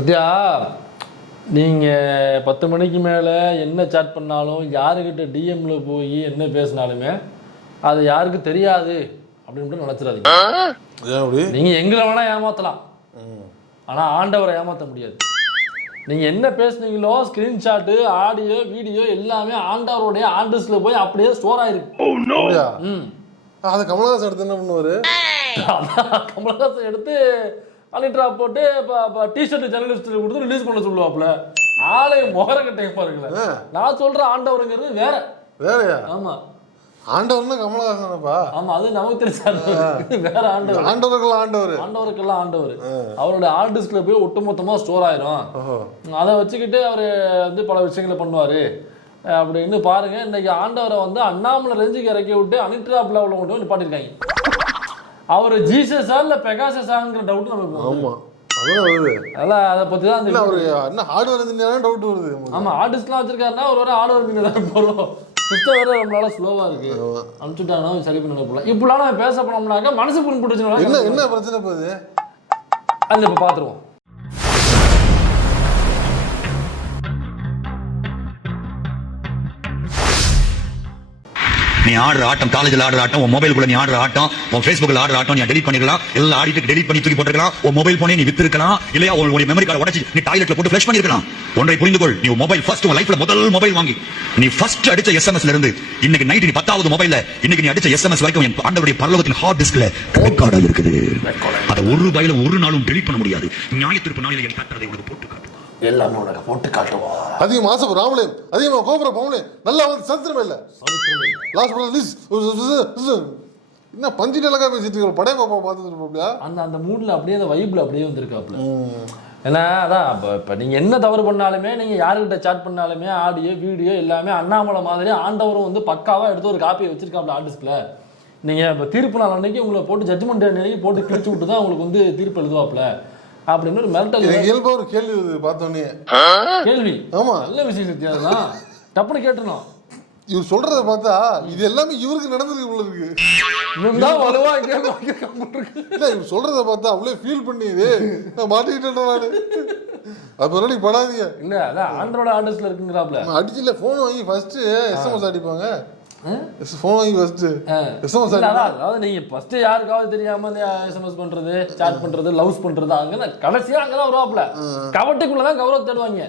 சத்யா, நீங்கள் 10 மணிக்கு மேலே என்ன சேட் பண்ணாலும் யாருக்கிட்ட டிஎம்ல போய் என்ன பேசினாலுமே அது யாருக்கு தெரியாது அப்படின்னு நினச்சிடாதீங்க. நீங்கள் எங்களை வேணால் ஏமாற்றலாம், ஆனால் ஆண்டவரை ஏமாற்ற முடியாது. நீங்கள் என்ன பேசுனீங்களோ ஸ்க்ரீன்ஷாட்டு, ஆடியோ, வீடியோ எல்லாமே ஆண்டவருடைய ஆண்டர்ஸில் போய் அப்படியே ஸ்டோர் ஆயிருக்கு. அதை கமலஹாசன் எடுத்து என்ன பண்ணுவார்? கமலஹாசன் எடுத்து அலிட்ரா போட்டு டிஷர்ட் ஜெர்னலிஸ்ட் கொடுத்து ரிலீஸ் பண்ண சொல்லுவாப்ல. ஆளை முகர கட்டையை பாருங்களேன். நான் சொல்ற ஆண்டவருங்கிறது வேறயா? ஆமா, ஆண்டவர்னா கமலஹாசனப்பா. ஆமா, அது நமக்கு தெரியாது. வேற ஆண்டவர், ஆண்டவருக்கெல்லாம் ஆண்டவர். அவரோட ஹார்ட் டிஸ்க்ல போய் ஒட்டுமொத்தமா ஸ்டோர் ஆயிரும். அதை வச்சுக்கிட்டு அவரு பல விஷயங்களை பண்ணுவாரு அப்படின்னு பாருங்க. இன்னைக்கு ஆண்டவரை அண்ணாமலை ரேஞ்சுக்கு இறக்கி விட்டு அனிட்ரா பிளாவில் கொண்டு வந்து பாட்டிருக்காங்க. அவர் ஜீசஸா இல்ல பெகாசஸாங்கிற டவுட் நமக்கு. ஆமா, அதெல்லாம் அதை பத்தி தான் ஹார்ட்வேர் இன்ஜினியரா டவுட் வருது. ஆமா, ஆர்டிஸ்ட்லாம் வச்சிருக்காருன்னா ஒரு ஹார்ட்வேர் இன்ஜினியர் தான் போறோம். சிஸ்டம் வேற நம்மளால ஸ்லோவா இருக்கு, அனுப்பிச்சுட்டாங்கன்னா சரி பண்ண போகலாம். இப்பெல்லாம் நம்ம பேச போனோம்னாக்கா மனசு புண்பட்டுச்சுன்னா என்ன பிரச்சனை போகுது அது இப்ப பாத்துருவோம். நீ ஆடுற ஆட்டம், காலேஜில் ஆடுற ஆட்டம், உன் மொபைலுக்குள்ள நீ ஆடுற ஆட்டம், உன் ஃபேஸ்புக்ல ஆடுற ஆட்டம் நீ டெலிட் பண்ணிக்கலாம். எல்லாம் ஆடிட்டு டெலிட் பண்ணி தூக்கி போட்டுக்கலாம். உன் மொபைல் போனே நீ வித்துருக்கலாம், இல்லையா உன் மெமரி கார்டு உடைச்சு நீ டாய்லெட்ல போட்டு ஃபிளஷ் பண்ணிருக்கலாம். ஒன்றை புரிந்து கொள், நீ மொபைல் ஃபர்ஸ்ட் உன் லைஃப்ல முதல் மொபைல் வாங்கி நீ ஃபர்ஸ்ட் அடிச்ச எஸ்எம்எஸ்ல இருந்து இன்னைக்கு நைட் நீ 10வது மொபைல்ல இன்னைக்கு நீ அடிச்ச எஸ்எம்எஸ் வரைக்கும் என் ஆண்டவருடைய பரலோகத்தின் ஹார்ட் டிஸ்க்ல ரெக்கார்டா இருக்குது. அதை ஒரு பையில ஒரு நாளும் டெலிட் பண்ண முடியாது. நியாயத்திற்கு நாளில் என் கட்டளை உனக்கு போட்டு காட்டு, எல்லாமே உனக்கு போட்டு காட்டுவோம். அதிகமா ஆசைப்படுறாங்களே, அதிகமா கோபுர போங்களே, நல்லா சரித்திரமே இல்ல. என்ன பஞ்சிட்டு அழகா பேசிட்டு படைய பாப்பா பார்த்துட்டு அந்த மூட்ல அப்படியே அந்த வைப்ல அப்படியே வந்திருக்காப்ல. ஏன்னா அதான் இப்போ நீங்கள் என்ன தவறு பண்ணாலுமே, நீங்கள் யாருக்கிட்ட சாட் பண்ணாலுமே ஆடியோ வீடியோ எல்லாமே அண்ணாமலை மாதிரி ஆண்டவரும் பக்காவாக எடுத்து ஒரு காப்பியை வச்சிருக்காப்ல ஆர்டிஸ்ட்ல. நீங்கள் இப்போ தீர்ப்பு நாள் அன்னைக்கு உங்களை போட்டு ஜட்ஜ்மெண்ட் அன்னைக்கு போட்டு கிழிச்சு விட்டு தான் உங்களுக்கு தீர்ப்பு எழுதுவாப்ல அப்படின்னு ஒரு மிரட்டல். இயல்பா ஒரு கேள்வி பார்த்தோன்னே கேள்வி. ஆமா, நல்ல விஷயம் சத்தியா, அதெல்லாம் டப்புன்னு கேட்டுருந்தோம். இவர் சொல்றத பார்த்தா இது எல்லாமே இவருக்கு நடந்திருக்கு போல இருக்கு. இவர் சொல்றத பார்த்தா அவ்வளவு ஃபீல் பண்ணி மாட்டிக்கிட்டேன் நானு. அது படாதீங்க. இல்ல அதான் ஆண்ட்ராய்டு ஆர்டிஸ்ட்ல இருக்குங்கிறாப்ல. அடிச்சுல போன் வாங்கி ஃபர்ஸ்ட் எஸ்எம்எஸ் அடிப்பாங்க. போன் வாங்கி ஃபர்ஸ்ட் எஸ்எம்எஸ் அதாவது நீங்க ஃபர்ஸ்ட் யாருக்காவது தெரியாம எஸ்எம்எஸ் பண்றது, சாட் பண்றது, லவ்ஸ் பண்றது அங்க கடைசியா அங்கதான் வருவாப்ல. கவட்டுக்குள்ளதான் கௌரவம் தேடுவாங்க.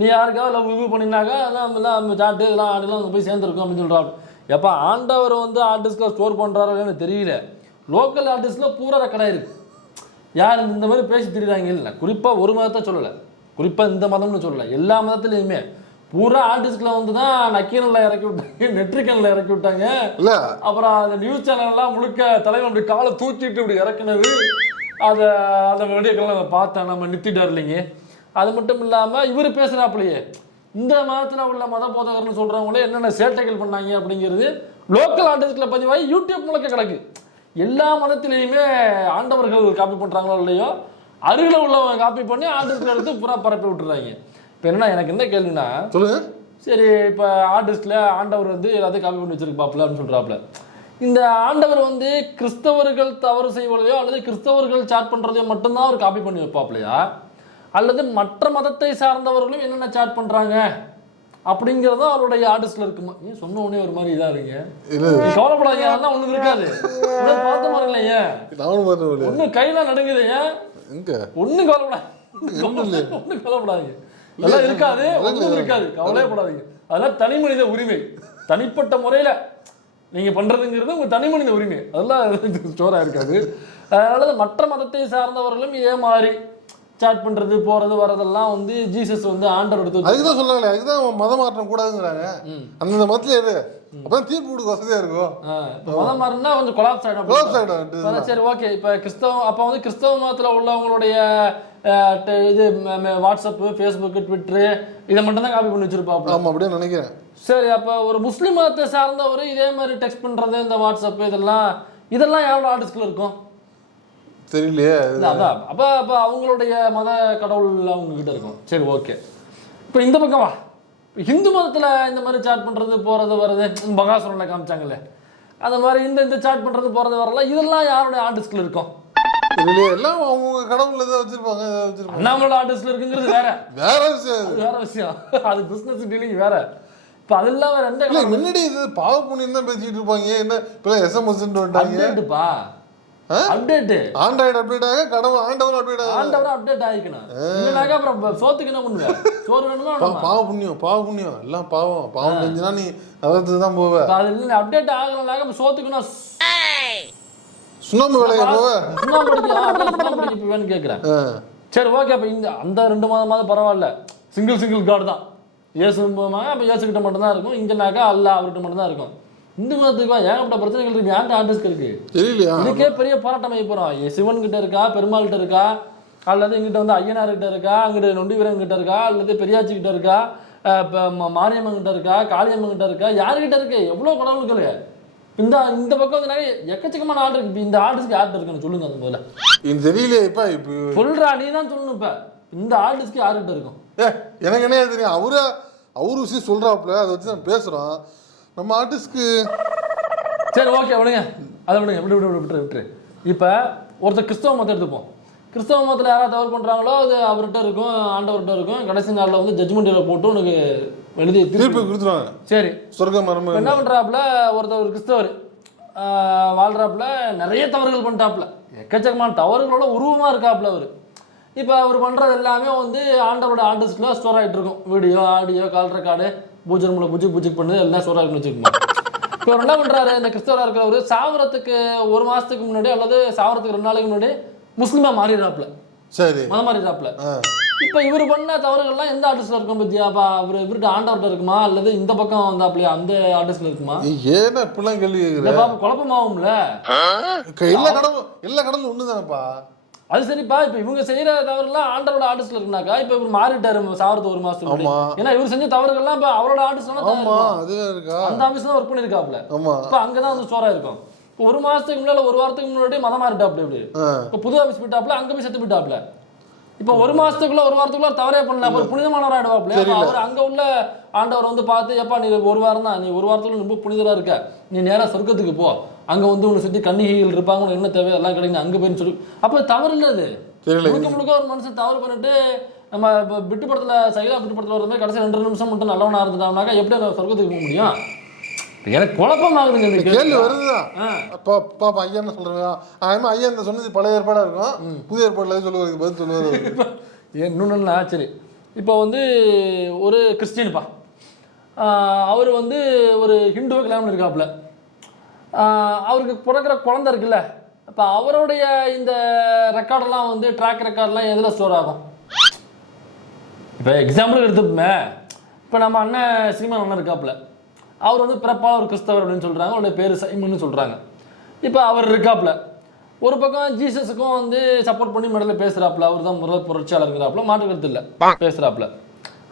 நீ யாருக்காவது லவ் ரிவ்யூ பண்ணினாக்கா அதான் சாட்டு இதெல்லாம் ஆடெல்லாம் அங்கே போய் சேர்ந்துருக்கும் அப்படின்னு சொல்கிறாங்க. எப்போ ஆண்டவர் ஆர்டிஸ்ட்ல ஸ்டோர் பண்ணுறாரோ எனக்கு தெரியல. லோக்கல் ஆர்டிஸ்டில் பூரா ரெக்கார்டாக இருக்குது. யார் இந்த மாதிரி பேசி தெரியுறாங்க இல்லை, குறிப்பாக ஒரு மதத்தை சொல்லலை, குறிப்பாக இந்த மதம்னு சொல்லலை, எல்லா மதத்துலையுமே பூரா ஆர்டிஸ்ட்ல தான் நக்கீரனில் இறக்கி விட்டாங்க, நெட்ரிக்கனில் இறக்கி விட்டாங்க. அப்புறம் அந்த நியூஸ் சேனல்லாம் முழுக்க தலைவன் அப்படி காலை தூக்கிட்டு இப்படி இறக்குனது, அதை அந்த வீடியோக்கெல்லாம் பார்த்தேன் நம்ம நிறுத்திட்டார் இல்லைங்க. அது மட்டும் இல்லாமல் இவர் பேசுகிறாப்புலையே இந்த மதத்தில் உள்ள மத போதகர்னு சொல்கிறவங்களே என்னென்ன சேட்டைகள் பண்ணாங்க அப்படிங்கிறது லோக்கல் ஆர்டிஸ்டில் பதிவாகி யூடியூப் முழுக்க கிடக்கு. எல்லா மதத்திலையுமே ஆண்டவர்கள் காப்பி பண்ணுறாங்களோ இல்லையோ, அருகில் உள்ளவங்க காப்பி பண்ணி ஆர்டிஸ்டில் எடுத்து பூரா பரப்பி விட்டுறாங்க. இப்போ என்னன்னா எனக்கு என்ன கேள்வினா, சொல்லுங்க சரி, இப்போ ஆர்டிஸ்டில் ஆண்டவர் எல்லாத்தையும் காப்பி பண்ணி வச்சிருப்பாப்புல அப்படின்னு சொல்கிறாப்புல. இந்த ஆண்டவர் கிறிஸ்தவர்கள் தவறு செய்வதையோ அல்லது கிறிஸ்தவர்கள் சாட் பண்ணுறதையோ மட்டும்தான் அவர் காப்பி பண்ணி வைப்பாப்லையா, அல்லது மற்ற மதத்தை சார்ந்தவர்களும் என்னென்ன சாட் பண்றாங்க அப்படிங்கறதும் அவருடைய ஆர்டிஸ்ட்ல இருக்குமா? நீ சொன்ன உடனே ஒரு மாதிரி இதா இருக்கீங்க, கவலைப்படாதீங்க, அதெல்லாம் ஒண்ணும் இருக்காது. பார்த்த மாதிரி இல்லையே, ஒன்னும் கையெல்லாம் நடுங்குது, ஒன்னும் கவலைப்படாது, ஒன்னும் கவலைப்படாதீங்க, அதெல்லாம் இருக்காது, ஒன்றும் இருக்காது, கவலைப்படாதீங்க. அதெல்லாம் தனி மனித உரிமை, தனிப்பட்ட முறையில நீங்க பண்றதுங்கிறது உங்க தனி மனித உரிமை, அதெல்லாம் ஸ்டோரா இருக்காது. அதனால மற்ற மதத்தை சார்ந்தவர்களும் இதே மாதிரி சாட் பண்றது போறது வரதெல்லாம் ஜீசஸ் ஆண்டவர் எடுத்து அதுதான் சொன்னாங்களே, அதுதான் மத மாற்றம் கூடாதுங்கிறாங்க. அந்த மதத்துல எது அப்பதான் தீர்ப்பு கொடுக்க வசதியா இருக்கும். மதம் மாறினா கொஞ்சம் கொலாப்ஸ் ஆயிடும். சரி, ஓகே. இப்ப கிறிஸ்தவம் அப்ப கிறிஸ்தவ மதத்துல உள்ளவங்களுடைய இது வாட்ஸ்அப், ஃபேஸ்புக், ட்விட்டரு இதை மட்டும் தான் காப்பி பண்ணி வச்சிருப்பாங்க. ஆமா, அப்படியே நினைக்கிறேன். சரி, அப்ப ஒரு முஸ்லிம் மதத்தை சார்ந்தவர் இதே மாதிரி டெக்ஸ்ட் பண்றது, இந்த வாட்ஸ்அப் இதெல்லாம் எவ்வளவு ஆர்டிஸ்ட்ல இருக்கும் தெரியலையே. அதான் அப்ப அப்ப அவங்களுடைய மத கடவுள் அவங்க கிட்ட இருக்கும். சரி, ஓகே. இப்போ இந்த பக்கமா ஹிந்து மதத்துல இந்த மாதிரி சாட் பண்றது போறது வர்றது, பகாசுரன்ல காமிச்சாங்கல்ல, அந்த மாதிரி இந்த சாட் பண்றது போறது வரலாம், இதெல்லாம் யாருடைய ஆர்டிஸ்ட்ல இருக்கும்? இதுலயே எல்லாம் அவங்க கடவுள் ஏதாவது வச்சிருப்பாங்க, ஏதாவது வச்சிருப்பாங்க. அண்ணாமலை ஆர்டிஸ்ட்ல இருக்குங்கிறது வேற வேற விஷயம் அது. வேற விஷயம். அது பிசினஸ் டீலிங் வேற. இப்ப அதெல்லாம் வேற எந்த இல்ல முன்னாடி இது பாவ புண்ணியம் தான் பேசிட்டு இருப்பாங்க. என்ன இப்ப SMS வந்துட்டாங்க. அப்டேட்ப்பா, அப்டேட் ஆண்ட்ராய்டு அப்டேட் ஆக கடவுள் ஆண்டவர் அப்டேட் ஆக ஆண்டவரா அப்டேட் ஆயிக்கணும். இல்லனாக்கா அப்புறம் சோத்துக்கு என்ன பண்ணுவ? சோறு வேணுமா வேணுமா? பாவ புண்ணியம் எல்லாம் பாவம் செஞ்சுனா நீ அதற்கு தான் போவ. அது இல்ல அப்டேட் ஆகலனாக்கா சோத்துக்கு நான் சுண்ணாம்பு வேலையை போவ. சுண்ணாம்பு அடிக்க வேணும்னு கேட்கிறேன். சரி ஓகே. அப்ப இந்த அந்த 2 மாதமாவது பரவாயில்ல, சிங்கிள் கார்டு தான். இயேசு அப்ப இயேசு கிட்ட மட்டும் தான் இருக்கும். இங்கனாக்கா அல்லாஹ் அவர்கிட்ட மட்டும் தான் இருக்கும். இந்து மதத்துக்கு ஏகப்பட்ட பிரச்சனைகள் இருக்கு. ஏன்டா ஆர்டிஸ்ட் இருக்கு தெரியலையா? இதுக்கே பெரிய போராட்டம் ஆகி போறோம். சிவன் கிட்ட இருக்கா, பெருமாள் கிட்ட இருக்கா, அல்லது இங்கிட்ட வந்து ஐயனார் கிட்ட இருக்கா, அங்கிட்ட நொண்டி வீரன் கிட்ட இருக்கா, அல்லது பெரியாச்சி கிட்ட இருக்கா, மாரியம்மன் கிட்ட இருக்கா, காளியம்மன் கிட்ட இருக்கா, யாருக்கிட்ட இருக்கு? எவ்வளவு கடவுள்கள். இந்த பக்கம் வந்து நிறைய எக்கச்சக்கமான ஆள் இருக்கு. இந்த ஆர்டிஸ்ட்க்கு யார்கிட்ட இருக்குன்னு சொல்லுங்க. அந்த முதல்ல இது தெரியலையே. இப்ப சொல்றா, நீ தான் சொல்லணும். இப்ப இந்த ஆர்டிஸ்ட்க்கு யார்கிட்ட இருக்கும்? எனக்கு என்ன தெரியும்? அவரு விஷயம் சொல்றாப்புல, அதை வச்சு நான் பேசுறோம். நம்ம ஆர்டிஸ்ட்க்கு சரி ஓகே விடுங்க, அதை விடுங்க, விட்டுரு. இப்ப ஒருத்தர் கிறிஸ்தவ மதத்தை எடுத்துப்போம். கிறிஸ்தவ மதத்தில் யாராவது தவறு பண்றாங்களோ அது அவர்கிட்ட இருக்கும், ஆண்டவர்கிட்ட இருக்கும். கடைசி நாளில் வந்து ஜட்ஜ்மெண்ட் போட்டு உனக்கு எழுதி தீர்ப்பு கொடுத்துருவாங்க. சரி சொர்க்கம் மர்மம். என்ன பண்றாப்புல, ஒரு கிறிஸ்தவர் வாழ்றாப்புல, நிறைய தவறுகள் பண்ணிட்டாப்புல, எக்கச்சக்கமான தவறுகளோட உருவமா இருக்காப்புல அவரு. இப்போ அவர் பண்றது எல்லாமே வந்து ஆண்டவரோட ஆர்டிஸ்ட்ல ஸ்டோர் ஆகிட்டு இருக்கும். வீடியோ, ஆடியோ, கால் ரெக்கார்டு, பூஜை ரூம்ல பூஜை பண்ணது எல்லாம் ஸ்டோர் ஆகிட்டு வச்சுக்கோங்க. இப்போ அவர் என்ன பண்றாரு, இந்த கிறிஸ்தவராக இருக்கிறவரு சாவரத்துக்கு 1 மாசத்துக்கு முன்னாடி அல்லது சாவரத்துக்கு 2 நாளைக்கு முன்னாடி முஸ்லிமா மாறிடுறாப்புல. சரி, மதம் மாறிடுறாப்புல. இப்ப இவர் பண்ண தவறுகள்லாம் எந்த ஆர்டிஸ்ட்ல இருக்கும் பத்தியா? இவர்கிட்ட ஆண்டவர்கிட்ட இருக்குமா, அல்லது இந்த பக்கம் வந்தாப்லையா அந்த ஆர்டிஸ்ட்ல இருக்குமா? ஏன்னா இப்பெல்லாம் கேள்வி கேட்குறேன். குழப்பமாகும்ல. எல்லா கடலும் ஒண்ணுதானப்பா. அது சரிப்பா. இப்ப இவங்க செய்யற தவறுலாம் ஆண்டவரோட ஆர்டிஸ்ட்ல இருக்குனாக்கா, இப்ப இவர் மாறிட்டாரு சாவரத்து 1 மாசத்துக்கு. ஏன்னா இவர் செஞ்ச தவறுகள்லாம் இப்ப அவரோட ஆர்டிஸ்ட்ல அந்த ஆபீஸ் தான் ஒர்க் பண்ணிருக்காப்ல. இப்ப அங்கதான் வந்து ஸ்டோரா இருக்கும். 1 மாசத்துக்கு முன்னாடி 1 வாரத்துக்கு முன்னாடி மதம் மாறிட்டாப்ல. இப்படி இப்ப புது ஆபீஸ் போயிட்டாப்ல, அங்க போய் செத்து போயிட்டாப்ல. இப்ப 1 மாசத்துக்குள்ள 1 வாரத்துக்குள்ள தவறே பண்ணல, ஒரு புனிதமானவர் ஆயிடுவாப்ல. அவர் அங்க உள்ள ஆண்டவர் வந்து பார்த்து, எப்பா நீ 1 வாரம் தான், நீ 1 வாரத்துல ரொம்ப புனிதரா இருக்க, நீ நேரா சொர்க்கத்துக்கு போ, அங்க வந்து உன்னை சுத்தி கன்னிகைகள் இருப்பாங்க, உனக்கு என்ன தேவை எல்லாம் கிடைக்கும், அங்க போயின்னு சொல்லி. அப்ப தவறு இல்ல அது. முழுக்க ஒரு மனுஷன் தவறு பண்ணிட்டு நம்ம பிட்டு படத்துல சைலா பிட்டு படத்துல வரும்போது கடைசி 2 நிமிஷம் மட்டும் நல்லவனா இருந்துட்டாங்கனாக்கா எப்படி அந்த சொர்க்கத்துக்கு போக முடியும்? எனக்கு குழப்பம் ஆகுதுங்க இந்த கேள்வி வருதுதான். பாப்பா ஐயா என்ன சொல்றாங்க? ஐயா இந்த சொன்னது பழைய ஏற்பாடா இருக்கும், புதிய ஏற்பாடுல சொல்லுவாங்க, பதில் சொல்லுவாரு. இன்னொன்னா சரி, இப்போ வந்து ஒரு கிறிஸ்டியன்ப்பா, அவர் வந்து ஒரு ஹிந்துவை கல்யாணம் இருக்காப்புல. அவருக்கு பிறக்கிற குழந்தை இருக்குல்ல, அப்போ அவருடைய இந்த ரெக்கார்டெல்லாம் வந்து ட்ராக் ரெக்கார்டெல்லாம் எதில் ஸ்டோர் ஆகும்? இப்போ எக்ஸாம்பிளுக்கு எடுத்துப்போமே, இப்போ நம்ம அண்ணன் சீமான் அண்ணன் இருக்காப்புல, அவர் வந்து பிறப்பால் ஒரு கிறிஸ்தவர் அப்படின்னு சொல்கிறாங்க, அவருடைய பேர் சைமன்னு சொல்கிறாங்க. இப்போ அவர் இருக்காப்புல, ஒரு பக்கம் ஜீசஸுக்கும் வந்து சப்போர்ட் பண்ணி மேடையில் பேசுகிறாப்புல, அவர் தான் முதல் புரட்சியாளர் இருக்கிறாப்புல, மாற்று கருத்து இல்லை பேசுகிறாப்புல.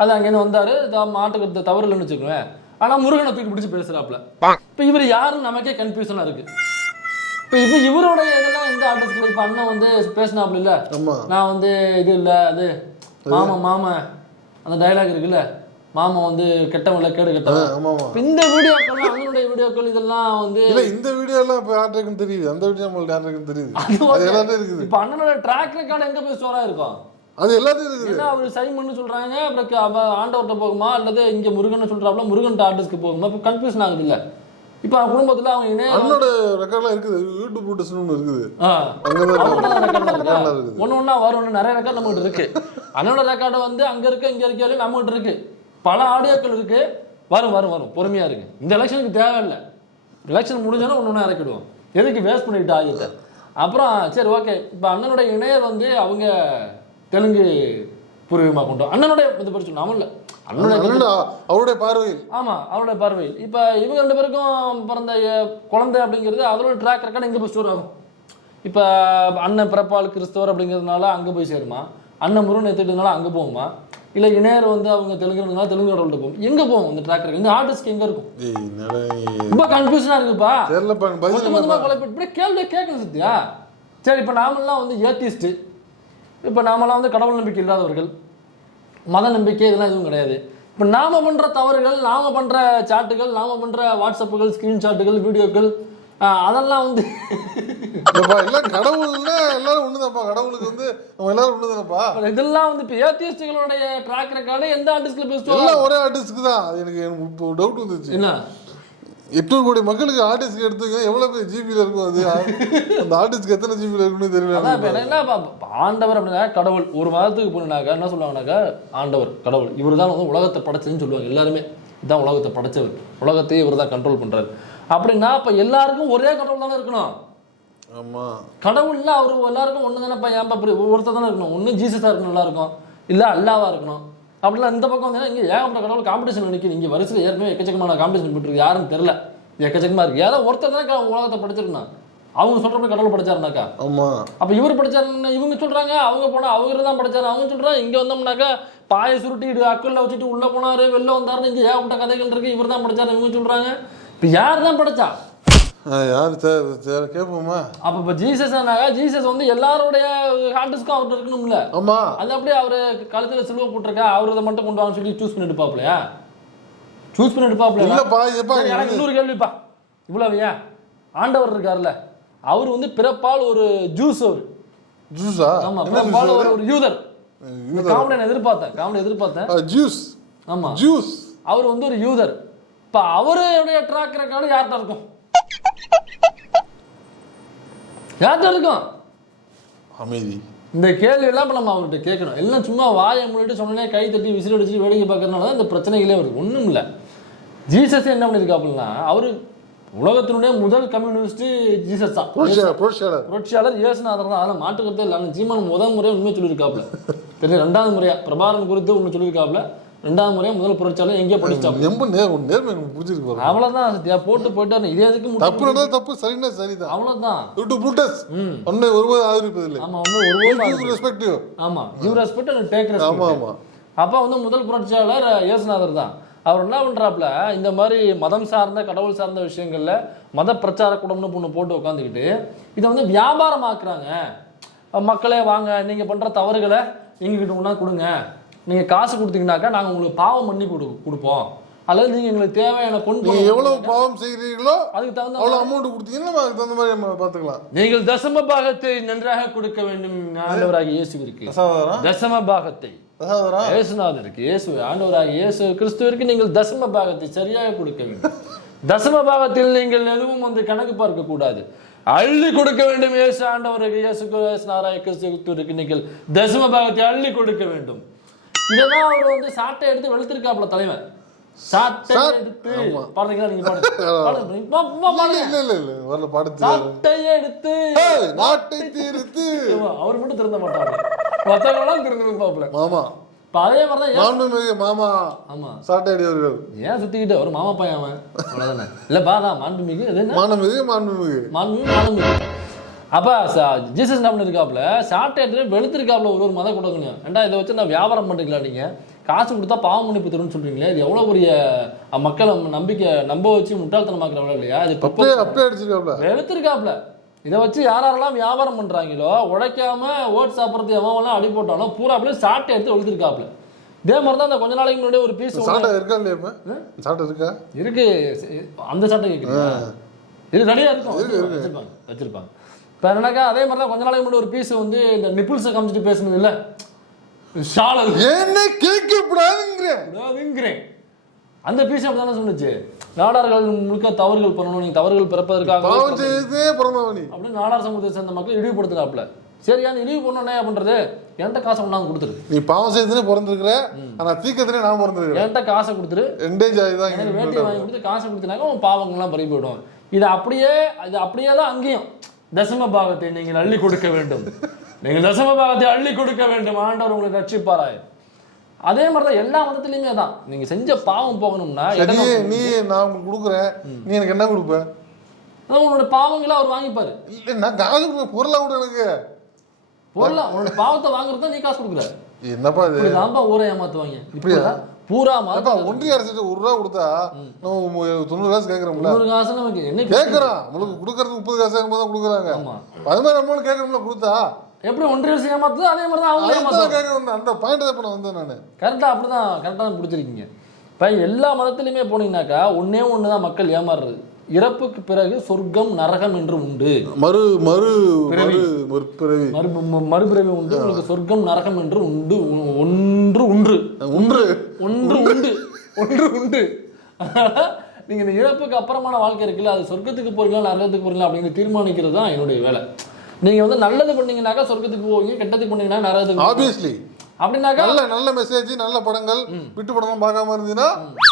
அது அங்கேருந்து வந்தார், மாற்று கருத்து தவறு இல்லைன்னு வச்சுக்கோங்க. ஆனால் முருகனை தூக்கி பிடிச்சி பேசுகிறாப்புல. இப்போ இவர் யாருன்னு நமக்கே கன்ஃபியூஷனாக இருக்குது. இப்போ இவருடைய இதெல்லாம் எந்த ஆர்டிஸ்ட்ல? இப்போ அண்ணன் வந்து பேசினாப்புல இல்லை, நான் வந்து இது இல்லை, அது மாமா அந்த டைலாக் இருக்குல்ல, மாமா வந்து கெட்டவங்கள கேடு கெட்டவன். இந்த வீடியோக்கள், அண்ணனுடைய வீடியோக்கள் இதெல்லாம் வந்து இந்த வீடியோ எல்லாம் இப்போ யாருக்குன்னு தெரியுது, அந்த வீடியோ நம்மளுக்கு யாருக்குன்னு தெரியுது, அது எல்லாத்தையும் இருக்குது. இப்போ அண்ணனோட ட்ராக் ரெக்கார்டு எங்க போய் ஸ்டோரா இருக்கும்? அது எல்லாத்தையும் இருக்குது. ஏன்னா அவர் சைமன்னு சொல்றாங்க, அப்புறம் ஆண்டவர்கிட்ட போகுமா, அல்லது இங்க முருகன் சொல்றாப்புல முருகன் ஆர்டிஸ்ட்க்கு போகுமா? இப்போ கன்ஃபியூஷன் ஆகுது இல்ல. இப்போ குடும்பத்துல அவங்க அண்ணனோட ரெக்கார்ட்லாம் இருக்குது, யூடியூப் போட்டஸ்னு ஒன்று இருக்குது, ஒன்னொன்னா வரும், நிறைய ரெக்கார்டு நம்மகிட்ட இருக்கு. அண்ணனோட ரெக்கார்டு வந்து அங்க இருக்கு, இங்க இருக்க நம்மகிட்ட இருக்கு, பல ஆடியோக்கள் இருக்கு. வரும் பொறுமையா இருக்கு. இந்த எலெக்ஷனுக்கு தேவையில்லை, எலெக்ஷன் முடிஞ்சாலும் ஒன்று இறக்கிடுவோம், எதுக்கு வேஸ்ட் பண்ணிட்டு ஆகிட்ட. அப்புறம் சரி ஓகே, இப்போ அண்ணனுடைய இணையர் வந்து அவங்க தெலுங்கு பூர்வீகமாக கொண்டு அண்ணனுடைய இதை பற்றி சொன்னோம் இல்லை, அவருடைய பார்வையில். ஆமா, அவருடைய பார்வையில். இப்போ இவங்க 2 பேருக்கும் பிறந்த குழந்தை அப்படிங்கிறது அதோட ட்ராக் ரெக்கார்டு எங்கே போய் ஸ்டோர் ஆகும்? இப்போ அண்ணன் பிறப்பால் கிறிஸ்தவர் அப்படிங்கிறதுனால அங்கே போய் சேருமா? அண்ணன் முருகன் எடுத்துட்டதுனால அங்கே போகுமா? இல்லை இணையர் வந்து அவங்க தெலுங்குனால தெலுங்கு கடவுள்கிட்ட போகும், எங்கே போகும் இந்த ட்ராக் ரெக்கார்டு? இந்த ஆர்டிஸ்ட்க்கு எங்கே இருக்கும்? ரொம்ப கன்ஃபியூஷனாக இருக்குப்பா. இப்படி கேள்வி கேட்கணும் சத்தியா. சரி, இப்போ நாமெல்லாம் வந்து ஏத்திஸ்ட்டு, இப்போ நாமெல்லாம் வந்து கடவுள் நம்பிக்கை இல்லாதவர்கள், மத நம்பிக்கை இதெல்லாம் எதுவும் கிடையாது. இப்போ நாம் பண்ணுற தவறுகள், நாம் பண்ணுற சாட்டுகள், நாம் பண்ணுற வாட்ஸ்அப்புகள், ஸ்க்ரீன்ஷாட்டுகள், வீடியோக்கள், அதெல்லாம் வந்து எல்லாம் கடவுள்னா எல்லாரும் ஒண்ணுதான்ப்பா. கடவுளுக்கு வந்து நம்ம எல்லாரும் ஒண்ணுதானப்பா. இதெல்லாம் வந்து இப்போ ஏத்தியஸ்டுகளுடைய ட்ராக் ரெக்கார்டு எந்த ஆர்டிஸ்ட்ல பெஸ்ட் எல்லாம் ஒரே ஆர்டிஸ்ட்க்கு தான். அது எனக்கு இப்போ டவுட் வந்துச்சு. என்ன 800 கோடி மக்களுக்கு ஆர்டிஸ்ட்க்கு எடுத்துக்க எவ்வளவு பேர் ஜிபியில் இருக்கும்? அது அந்த ஆர்டிஸ்ட்க்கு எத்தனை ஜிபியில் இருக்குன்னு தெரியல. என்ன ஆண்டவர் அப்படின்னா கடவுள். ஒரு மதத்துக்கு போனாக்கா என்ன சொல்லுவாங்கனாக்கா ஆண்டவர் கடவுள் இவர் தான் வந்து உலகத்தை படைச்சதுன்னு சொல்லுவாங்க. எல்லாருமே இதான் உலகத்தை படைச்சவர், உலகத்தையே இவர் தான் கண்ட்ரோல் பண்றாரு அப்படின்னா அப்ப எல்லாருக்கும் ஒரே கடவுள் தானே இருக்கணும். ஆமா, கடவுள்ல அவரு எல்லாருக்கும் ஒண்ணு தானேப்பா. ஏன்பா ஒருத்தர் தானே இருக்கணும். ஒண்ணு ஜீசஸா இருக்கணும், நல்லா இருக்கும், இல்ல அல்லாவா இருக்கணும். அப்படிலாம் இந்த பக்கம் வந்து இங்க ஏகப்பட்ட கடவுள் காம்படிஷன் நினைக்கிறீங்க. இங்க வரிசையில் ஏற்கனவே எக்கச்சக்கமான காம்படிஷன் போட்டுருக்கு. யாரும் தெரியல, எக்கச்சக்கமா இருக்கு. யாராவது ஒருத்தர் தானே உலகத்தை படைச்சிருக்கணும். அவங்க சொல்றப்ப கடவுள் படிச்சாருனாக்கா. ஆமா, அப்ப இவர் படிச்சாருன்னு இவங்க சொல்றாங்க. அவங்க போனா அவங்க தான் படிச்சாரு அவங்க சொல்றாங்க. இங்க வந்தோம்னாக்கா பாயை சுருட்டிட்டு அக்கல்ல வச்சுட்டு உள்ள போனாரு வெளில வந்தாருன்னு இங்க ஏகப்பட்ட கதைகள் இருக்கு. இவர் தான் படிச்சாரு இவங்க சொல்றாங்க. இப்ப யார் தான் படிச்சா? யாரு கேட்போமா? அப்ப இப்ப ஜீசஸ் ஜீசஸ் வந்து எல்லாருடைய ஹார்டிஸ்க்கும் அவர்கிட்ட இருக்கணும்ல. ஆமா, அது அப்படியே அவரு கழுத்துல சிலுவை போட்டிருக்கா, அவரு இதை மட்டும் கொண்டு வாங்க சொல்லி சூஸ் பண்ணி எடுப்பாப்லையா? சூஸ் பண்ணி எடுப்பாப்ல. எனக்கு இன்னொரு கேள்விப்பா. இவ்வளவு ஏன் ஆண்டவர் இருக்காருல்ல, அவர் வந்து பிறப்பால் ஒரு ஜூஸ். அவர் ஜூஸா? ஆமா, பிறப்பால் ஒரு யூதர். காமெடி எதிர்பார்த்தேன். ஜூஸ். ஆமா, ஜூஸ். அவர் வந்து ஒரு யூதர். இப்ப அவருடைய ட்ராக் ரெக்கார்டு யார்கிட்ட இருக்கும்? யார்கிட்ட இருக்கும்? அமைதி. இந்த கேள்வி எல்லாம் நம்ம அவர்கிட்ட கேட்கணும். எல்லாம் சும்மா வாயை மூடிட்டு சொன்னே கை தட்டி விசில் அடிச்சு வேடிக்கை பார்க்கறதுனால தான் இந்த பிரச்சனைகளே வருது. ஒன்றும் இல்லை. ஜீசஸ் என்ன பண்ணியிருக்காப்புலன்னா அவரு உலகத்தினுடைய முதல் கம்யூனிஸ்ட் ஜீசஸ் தான். புரட்சியாளர் இயேசுநாதர் தான். அதெல்லாம் மாட்டுக்கிறதே இல்லை. சீமான் முதல் முறையாக உண்மை சொல்லியிருக்காப்புல. தெரியல, 2வது முறையா பிரபாரன் குறித்து உண்மை சொல்லியிருக்காப்புல. 2வது முறையா முதல் புரட்சியாளர் எங்கேயோ படிச்சாப்புல. அவ்வளவுதான் சத்தியா போட்டு போயிட்டு இதே எதுக்கு தப்பு சரின்னா சரிதான். அவ்வளவுதான். அப்ப வந்து முதல் புரட்சியாளர் இயேசுநாதர் தான். அவர் என்ன பண்றாப்புல இந்த மாதிரி மதம் சார்ந்த கடவுள் சார்ந்த விஷயங்கள்ல மத பிரச்சார கூடம்னு ஒண்ணு போட்டு உட்காந்துக்கிட்டு இதை வந்து வியாபாரமாக்குறாங்க. மக்களே வாங்க, நீங்க பண்ற தவறுகளை எங்ககிட்ட ஒண்ணா கொடுங்க, நீங்க காசு கொடுத்தீங்கன்னாக்கா நாங்க உங்களுக்கு பாவம் பண்ணி கொடுப்போம், அல்லது நீங்க எங்களுக்கு தேவையான கொண்டு எவ்வளவு பாவம் செய்கிறீர்களோ அதுக்கு தகுந்த அவ்வளவு அமௌண்ட் கொடுத்தீங்கன்னா அதுக்கு தகுந்த மாதிரி நம்ம பார்த்துக்கலாம். நீங்கள் தசம பாகத்தை நன்றாக கொடுக்க வேண்டும். ஆண்டவராகிய இயேசுவிற்கு தசம பாகத்தை, இயேசுநாதருக்கு, இயேசு ஆண்டவராகிய இயேசு கிறிஸ்துவிற்கு நீங்கள் தசம பாகத்தை சரியாக கொடுக்க வேண்டும். தசம பாகத்தில் நீங்கள் எதுவும் வந்து கணக்கு பார்க்க கூடாது, அள்ளி கொடுக்க வேண்டும். இயேசு ஆண்டவருக்கு, இயேசு நாராய கிறிஸ்துவிற்கு நீங்கள் தசம பாகத்தை அள்ளி கொடுக்க வேண்டும். இதெல்லாம் அவர் வந்து சாட்டை எடுத்து வெளுத்திருக்காப்புல தலைவன். சாட்டை எடுத்து பாடுறீங்களா? நீங்க அவர் மட்டும் திருந்த மாட்டாங்க, மற்றவங்களாம் திருந்துப்பாப்புல. மாமா அதே மாதிரிதான் மாமா. ஆமா, சாட்டை அடியவர்கள் ஏன் சுத்திக்கிட்டு ஒரு மாமா பையன் அவன் அவ்வளவுதானே. இல்லப்பா தான் மாண்புமிகு மாண்புமிகு. அப்ப ஜீசஸ் என்ன பண்ணிருக்காப்புல சாட்டை எடுத்து வெளுத்திருக்காப்புல ஒரு மத கூடங்களையும். ஏண்டா இதை வச்சு நான் வியாபாரம் பண்றீங்களா? நீங்க காசு கொடுத்தா பாவம் மன்னிப்பு தரும்னு சொல்றீங்களே, இது எவ்வளவு பெரிய மக்களை நம்ப வச்சு முட்டாள்தனமாக்குறவங்களா இல்லையா? இது வெளுத்திருக்காப்புல. இதை வச்சு யாரெல்லாம் வியாபாரம் பண்றாங்களோ, உழைக்காம ஓட் சாப்பிட்றது எவெல்லாம் அடி போட்டாலும் பூரா அப்படியே சாட்டை எடுத்து வெளுத்திருக்காப்புல. இதே மாதிரி தான் அந்த கொஞ்ச நாளைக்கு முன்னாடி ஒரு பீஸ் இருக்கு. அந்த சாட்டை கேட்குறீங்க? இது நிறைய இருக்கும், வச்சிருப்பாங்க. இப்போ என்னக்கா அதே மாதிரி தான் கொஞ்ச நாளைக்கு முன்னாடி ஒரு பீஸ் வந்து இந்த நிப்பிள்ஸை காமிச்சிட்டு பேசுனது இல்லை, அந்த பீஸ் அப்படிதானே சொன்னுச்சு. நாடார்கள் முழுக்க தவறுகள் பண்ணணும், நீங்க தவறுகள் பிறப்பதற்காக அப்படின்னு நாடார் சமூகத்தை சேர்ந்த மக்கள் இழிவுபடுத்துறாப்புல. சரியான இழிவு பண்ணணும் என்ன பண்றது? என்கிட்ட காசை கொண்டாந்து கொடுத்துரு. நீ பாவம் செய்தே பிறந்திருக்கிற, ஆனா தீக்கத்திலே நான் பிறந்திருக்கேன். என்கிட்ட காசை கொடுத்துரு, வேட்டியை வாங்கி கொடுத்து காசை கொடுத்தனாக்கா உன் பாவங்கள்லாம் பறி போயிடும். இது அப்படியே தான் அங்கேயும் தசம பாகத்தை நீங்கள் அள்ளி கொடுக்க வேண்டும், நீங்கள் தசம பாகத்தை அள்ளி கொடுக்க வேண்டும், ஆண்டவர் உங்களை ரட்சிப்பாராய். அதே மாதிரிதான் எல்லா மதத்திலயுமே தான். நீங்க செஞ்ச பாவம் போகணும்னா நீ நான் உங்களுக்கு கொடுக்குறேன், நீ எனக்கு என்ன கொடுப்ப? உன்னோட பாவங்களை அவர் வாங்கிப்பாரு. நான் காசு கொடுப்பேன், பொருளா விட எனக்கு பொருளா. உன்னோட பாவத்தை வாங்குறதா நீ காசு கொடுக்குற. என்னப்பா இது? நாம ஊரை ஏமாத்துவாங்க இப்படியா? பூரா ஒன்றிய அரசு 1 ரூபா கொடுத்தா 90 காசு கேட்கறோம்ல. 90 காசு நமக்கு என்ன கேட்கறோம்? உங்களுக்கு கொடுக்கறது 30 காசு தான் கொடுக்குறாங்க. அது மாதிரி நம்மளும் கேட்கறோம்ல கொடுத்தா. எப்படி ஒன்றிய அரசு ஏமாத்துது அதே மாதிரி தான் அவங்க ஏமாத்துவாங்க. அந்த பாயிண்ட் தான் நான் வந்தேன் நான். கரெக்டாக தான் பிடிச்சிருக்கீங்க. இப்போ எல்லா மதத்துலையுமே போனீங்கன்னாக்கா ஒன்றே ஒன்று தான் மக்கள் ஏமாறுறது, இறப்புக்கு பிறகு சொர்க்கம் நரகம் என்று உண்டு. மறுபிறவி உண்டு. உங்களுக்கு சொர்க்கம் நரகம் என்று உண்டு. ஒன்று உண்டு. நீங்க இந்த இறப்புக்கு அப்புறமான வாழ்க்கை இருக்குல்ல, அது சொர்க்கத்துக்கு போறீங்களா நரகத்துக்கு போறீங்களா அப்படின்னு தீர்மானிக்கிறது தான் என்னுடைய வேலை. நீங்க வந்து நல்லது பண்ணீங்கன்னாக்கா சொர்க்கத்துக்கு போவீங்க, கெட்டது பண்ணீங்கன்னா நரகத்துக்கு. ஆப்வியஸ்லி அப்படின்னாக்கா நல்ல மெசேஜ், நல்ல படங்கள், விட்டு படம் பார்க்காம இருந்தீங்கன்னா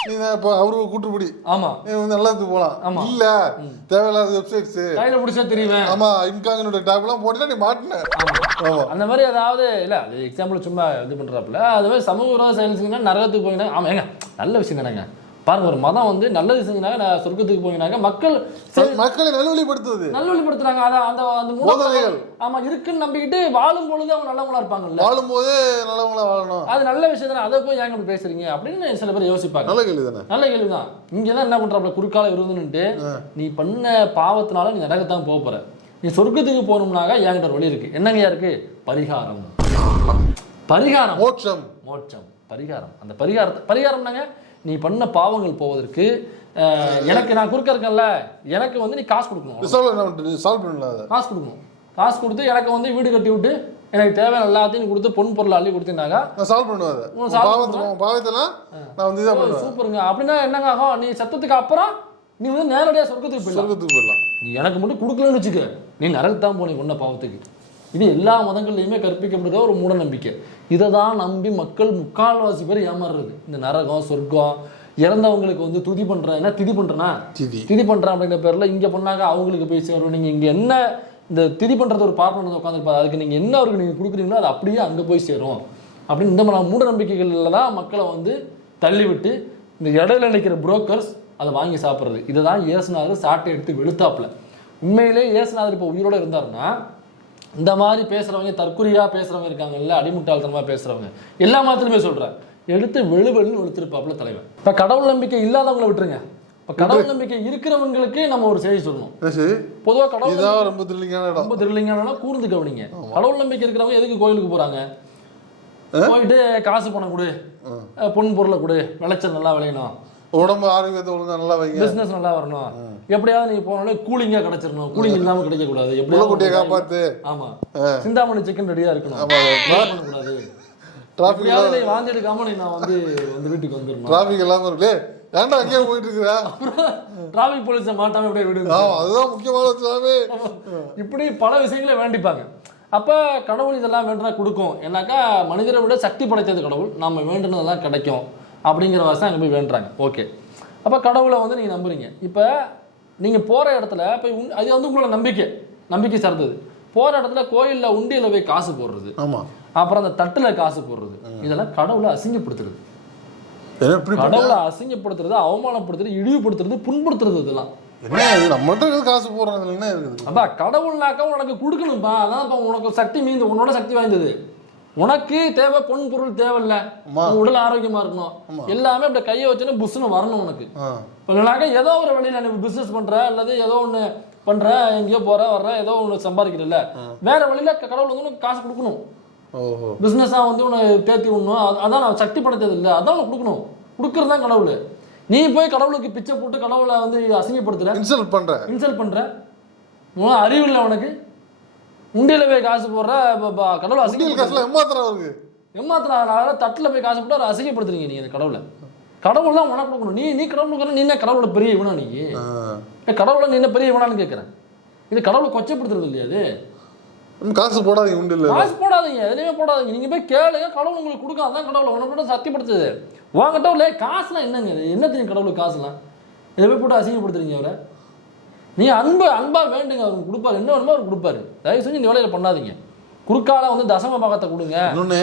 நீங்க இப்ப அவருக்கு கூட்டுப்படி ஆமா நல்லதுக்கு போலாம். இல்ல தேவையில்லாத வெப்சைட்ஸ் கையில பிடிச்சா தெரியுவேன். ஆமா இன்காங்கனோட டாப் எல்லாம் போட்டா நீ மாட்டின அந்த மாதிரி ஏதாவது இல்ல. அது எக்ஸாம்பிள் சும்மா இது பண்றாப்புல. அது மாதிரி சமூக விரோத செயல் செஞ்சீங்கன்னா நரகத்துக்கு போயிங்கன்னா ஆமா ஏங்க நல்ல விஷயம் தானேங்க. பாருங்க, ஒரு மதம் வந்து நல்லது செஞ்சினாங்க சொர்க்கத்துக்கு போயினாங்க, மக்களை நல்வழிப்படுத்துறாங்க. ஆமா இருக்குன்னு நம்பிக்கிட்டு வாழும் பொழுது அவங்க நல்லவங்களா இருப்பாங்கல்ல, வாழும் போது நல்லவங்களா வாழணும், அது நல்ல விஷயம் தானே. அதை போய் ஏங்க இப்படி பேசுறீங்க அப்படின்னு சில பேர் யோசிப்பாங்க. நல்ல கேள்விதான். இங்கதான் என்ன பண்றாப்ல குறுக்கால விருதுன்னுட்டு, நீ பண்ண பாவத்தினால நீ நரகத்தான் போக போற, நீ சொர்க்கத்துக்கு போகணும்னாக என்கிட்ட ஒரு வழி இருக்கு. என்னங்கயா இருக்கு? பரிகாரம். மோட்சம் பரிகாரம். அந்த பரிகாரம்னாங்க நீ பண்ண பாவங்கள் போவதற்கு எனக்கு நான் குறுக்க இருக்கேன்ல, எனக்கு வந்து நீ காசு கொடுக்கணும். காசு கொடுக்கணும். காசு கொடுத்து எனக்கு வந்து வீடு கட்டி விட்டு எனக்கு தேவையான எல்லாத்தையும் கொடுத்து பொன் பொருள் அள்ளி கொடுத்தீங்கன்னாக்கா சூப்பருங்க. அப்படின்னா என்னங்க ஆகும்? நீ சத்தத்துக்கு அப்புறம் நீ வந்து நேரடியாக சொர்க்கத்துக்கு போயிடலாம். நீ எனக்கு மட்டும் கொடுக்கலன்னு வச்சுக்க, நீ நரகத்தான் போனீங்க உன்ன பாவத்துக்கு. இது எல்லா மதங்கள்லையுமே கற்பிக்கப்படுற ஒரு மூட நம்பிக்கை. இதை தான் நம்பி மக்கள் முக்கால்வாசி பேர் ஏமாறுறது. இந்த நரகம் சொர்க்கம் இறந்தவங்களுக்கு வந்து திதி பண்றேன்னா திதி பண்றேன் அப்படிங்கிற பேர்ல இங்க பண்ணாங்க அவங்களுக்கு போய் சேரும். நீங்க இங்க என்ன இந்த திதி பண்றது ஒரு பார்ட்னர் உட்காந்துருப்பாரு, அதுக்கு நீங்க என்ன அவருக்கு நீங்க கொடுக்குறீங்களோ அது அப்படியே அங்க போய் சேரும் அப்படின்னு இந்த மாதிரி மூட நம்பிக்கைகள்ல தான் மக்களை வந்து தள்ளிவிட்டு இந்த இடையில நினைக்கிற புரோக்கர்ஸ் அதை வாங்கி சாப்பிட்றது. இதை தான் இயேசுநாதர் சாட்டை எடுத்து வெளுத்தாப்புல. உண்மையிலே இயேசுநாதர் இப்போ உயிரோட இருந்தாருன்னா இந்த மாதிரி பேசுறவங்க, தற்குறியா பேசுறவங்க இருக்காங்கல்ல, அடிமுட்டாள்தனமா பேசுறவங்க, எல்லா மாத்திரமே சொல்றேன், எடுத்து வெளுவெளுன்னு வெளுத்திருப்பாப்புல தலைவன். இப்ப கடவுள் நம்பிக்கை இல்லாதவங்களை விட்டுருங்க, இப்ப கடவுள் நம்பிக்கை இருக்கிறவங்களுக்கு நம்ம ஒரு செய்தி சொல்லணும். பொதுவா கடவுள் ரொம்ப திருலிங்கான கூர்ந்து கவனிங்க. கடவுள் நம்பிக்கை இருக்கிறவங்க எதுக்கு கோயிலுக்கு போறாங்க? போயிட்டு காசு பணம் கொடு, பொன் பொருளை கொடு, விளைச்சல் நல்லா விளையணும், உடம்பு ஆரோக்கியத்தை ஒழுங்கா நல்லா வைங்க, பிசினஸ் நல்லா வரணும், எப்படியாவது நீ போனாலே கூலிங்கா கிடைச்சிடணும், கூலிங் இல்லாம கிடைக்க கூடாது, எப்படியாவது காப்பாத்து, ஆமா சிந்தாமணி சிக்கன் ரெடியா இருக்கணும், பண்ணக்கூடாது, டிராபிக் நீ வாந்தி எடுக்காம நீ நான் வந்து வீட்டுக்கு வந்துடணும், டிராபிக் இல்லாம இருக்கு, ஏன்டா அங்கேயே போயிட்டு இருக்கிற, டிராபிக் போலீஸை மாட்டாம எப்படியே விடுங்க, அதுதான் முக்கியமான. இப்படி பல விஷயங்களை வேண்டிப்பாங்க. அப்போ கடவுள் இதெல்லாம் வேண்டுனா கொடுக்கும். ஏன்னாக்கா மனிதரை விட சக்தி படைத்தது கடவுள், நம்ம வேண்டுனதெல்லாம் கிடைக்கும் அப்படிங்கிற வாசம் அங்கே போய் வேண்டுறாங்க. ஓகே, அப்போ கடவுளை வந்து நீங்கள் நம்புறீங்க. இப்போ நீங்கள் போகிற இடத்துல போய் அது வந்து உங்களோட நம்பிக்கை சார்ந்தது. போகிற இடத்துல கோயிலில் உண்டியில் போய் காசு போடுறது, ஆமாம், அப்புறம் அந்த தட்டில் காசு போடுறது, இதெல்லாம் கடவுளை அசிங்கப்படுத்துறது. கடவுளை அசிங்கப்படுத்துறது, அவமானப்படுத்துறது, இழிவுபடுத்துறது, புண்படுத்துறது, இதெல்லாம் காசு போடுறாங்க. அப்பா கடவுள்னாக்கா உனக்கு கொடுக்கணும்பா, அதான் உனக்கு சக்தி மீந்து, உன்னோட சக்தி வாய்ந்தது. உனக்கு தேவை பொன் பொருள் தேவையில்ல, உடல் ஆரோக்கியமா இருக்கணும், எல்லாமே அப்படி கையை வச்சுன்னு புஷ்னு வரணும் உனக்கு. இல்லைனாக்கா ஏதோ ஒரு வழியில நீ பிசினஸ் பண்ற அல்லது ஏதோ ஒண்ணு பண்ற, எங்கேயோ போற வர்ற, ஏதோ ஒண்ணு சம்பாதிக்கிறல்ல, வேற வழியில கடவுள் வந்து உனக்கு காசு கொடுக்கணும். பிசினஸா வந்து உனக்கு தேத்தி விடணும், அதான் நான் சக்தி படைத்தது இல்லை, அதான் உனக்கு கொடுக்கணும். கொடுக்கறது தான் கடவுள். நீ போய் கடவுளுக்கு பிச்சை போட்டு கடவுளை வந்து அசிங்கப்படுத்துற, இன்சல்ட் பண்ற, அறிவு இல்லை உனக்கு. உண்டியில போய் காசு போடுற கடவுளை ஏமாத்துறா, தட்டுல போய் காசு போட்டு அசிங்கப்படுத்துறீங்க நீங்க. கடவுளை கடவுள் தான் உனக்கு கொடுக்கணும். நீ கடவுள், நீ என்ன கடவுளை பெரிய இவனா? நீ கடவுளை நீ என்ன பெரிய இவனான்னு கேட்கறேன். இது கடவுளை கொச்சப்படுத்துறது இல்லையா? அது காசு போடாதீங்க, எதுலையுமே போடாதீங்க. நீங்க போய் கேளுங்க, கடவுள் உங்களுக்கு கொடுக்காது தான் கடவுளை உனக்கு கூட சத்தியப்படுத்துது. வாங்கட்ட இல்லை காசுலாம் என்னங்க? என்ன தெரியும் கடவுளுக்கு காசுலாம்? இதை போய் போட்டு அசிங்கப்படுத்துறீங்க அவரை. நீ அன்பா வேண்டுங்க, அவருக்கு கொடுப்பாரு, என்ன வேணுமோ அவர் கொடுப்பாரு. தயவு செஞ்சு இந்த வேலையில பண்ணாதீங்க. குறுக்கால வந்து தசம பாகத்தை கொடுங்க. இன்னொன்னு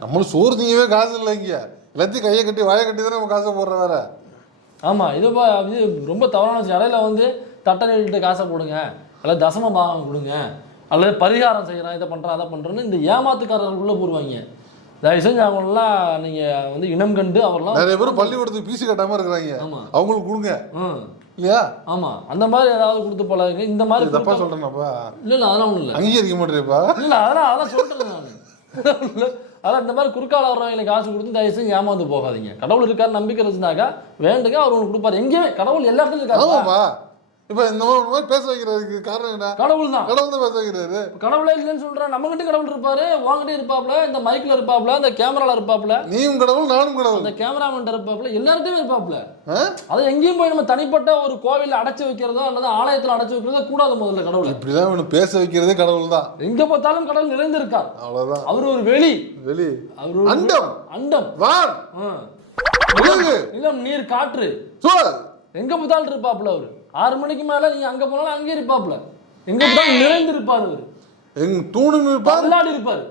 நம்மளும் சோறு திங்கவே காசு இல்லைங்க, எல்லாத்தையும் கையை கட்டி வாயை கட்டி தானே நம்ம காசை போடுற வேற. ஆமா, இது ரொம்ப தவறான விஷயம். இடையில வந்து தட்டை நீட்டு காசை போடுங்க, அல்லது தசம பாகம் கொடுங்க, அல்லது பரிகாரம் செய்யறேன், இதை பண்றேன், அதை பண்றேன்னு இந்த ஏமாத்துக்காரர்கள் உள்ள போடுவாங்க. தயவு செஞ்சு அவங்களெல்லாம் நீங்க வந்து இனம் கண்டு அவர்லாம் நிறைய பேர் பள்ளிக்கூடத்துக்கு பீஸ் கட்டாம இருக்கிறாங்க, அவங்களுக்கு கொடுங்க இல்லையா? ஆமா, அந்த மாதிரி ஏதாவது கொடுத்து போலாங்க. இந்த மாதிரி தப்பா சொல்றேன்ப்பா. இல்ல அதெல்லாம் ஒண்ணும் இல்ல, அங்கீகரிக்க மாட்டேப்பா. இல்ல அதெல்லாம் சொல்றேன் நான். அதான் இந்த மாதிரி குறுக்கால வர்றவங்களுக்கு காசு கொடுத்து தயவு செஞ்சு ஏமாந்து போகாதீங்க. கடவுள் இருக்காரு நம்பிக்கை இருந்துச்சுனாக்கா வேண்டுங்க, அவர் உங்களுக்கு கொடுப்பாரு. எங்கேயுமே கடவுள் எல்லா இடத்துலயும் இருக்காரு. இப்ப இந்த மாதிரி பேச வைக்கிறதுக்கு காரணம் என்ன? கடவுள் தான். கடவுள் தான் பேச வைக்கிறாரு. கடவுளே இல்லைன்னு சொல்றேன். நம்ம கிட்ட கடவுள் இருப்பாரு, வாங்கிட்டே இருப்பாப்ல, இந்த மைக்ல இருப்பாப்ல, இந்த கேமரால இருப்பாப்ல, நீயும் கடவுள் நானும் கடவுள், இந்த கேமராமேன் இருப்பாப்ல, எல்லார்ட்டையும் இருப்பாப்ல. அதை எங்கேயும் போய் நம்ம தனிப்பட்ட ஒரு கோவில்ல அடைச்சு வைக்கிறதோ அல்லது ஆலயத்துல அடைச்சு வைக்கிறதோ கூடாது. முதல்ல கடவுள் இப்படிதான் இவனு பேச வைக்கிறதே கடவுள் தான். எங்க பார்த்தாலும் கடவுள் நிறைந்திருக்கார். அவ்வளவுதான். அவர் ஒரு வெளி அவர் அண்டம் அண்டம் வான் நிலம் நீர் காற்று எங்க பார்த்தாலும் இருப்பாப்ல. அவரு 6 மணிக்கு மேல நீங்க அங்க போனாலும் அங்கே இருப்பாப்ல. எங்க பார்த்தாலும் நிறைந்திருப்பார். அவரு எங்க தூணிலும் இருப்பார், விளையாடி இருப்பார்,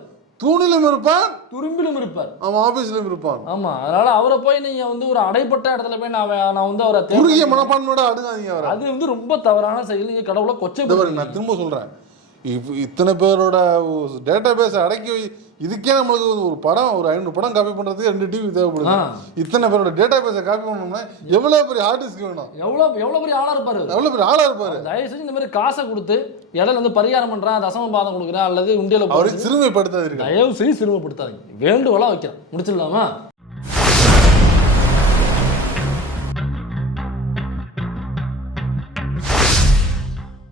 தூணிலும் இருப்பார், துரும்பிலும் இருப்பார், ஆமா ஆபீஸ்லயும் இருப்பார். ஆமா. அதனால அவரை போய் நீங்க வந்து ஒரு அடைப்பட்ட இடத்துல போய் நான் வந்து அவரை குறுகிய மனப்பான்மையோட அணுகாதீங்க. அவரை அது வந்து ரொம்ப தவறான செயல். நீங்க கடவுளை கொச்சை. நான் திரும்ப சொல்றேன், இத்தனை பேரோட டேட்டா பேஸ் அடக்கி இதுக்கே நம்மளுக்கு ஒரு படம், ஒரு 500 படம் காப்பி பண்றதுக்கு 2 டிவி தேவைப்படுது. இத்தனை பேரோட டேட்டா பேஸை காப்பி பண்ணணும்னா எவ்வளவு பெரிய ஆர்டிஸ்ட் வேணும், எவ்வளவு பெரிய ஆளா இருப்பாரு, எவ்வளவு பெரிய ஆளா இருப்பாரு. தயவு செஞ்சு இந்த மாதிரி காசை கொடுத்து இடையில வந்து பரிகாரம் பண்றான், தசம பாதம் கொடுக்குறேன் அல்லது உண்டியல அவரை சிறுமைப்படுத்தாதீங்க. தயவு செய்து சிறுமைப்படுத்தாதீங்க. வேண்டுகோளா வைக்கிறேன். முடிச்சிடலாமா?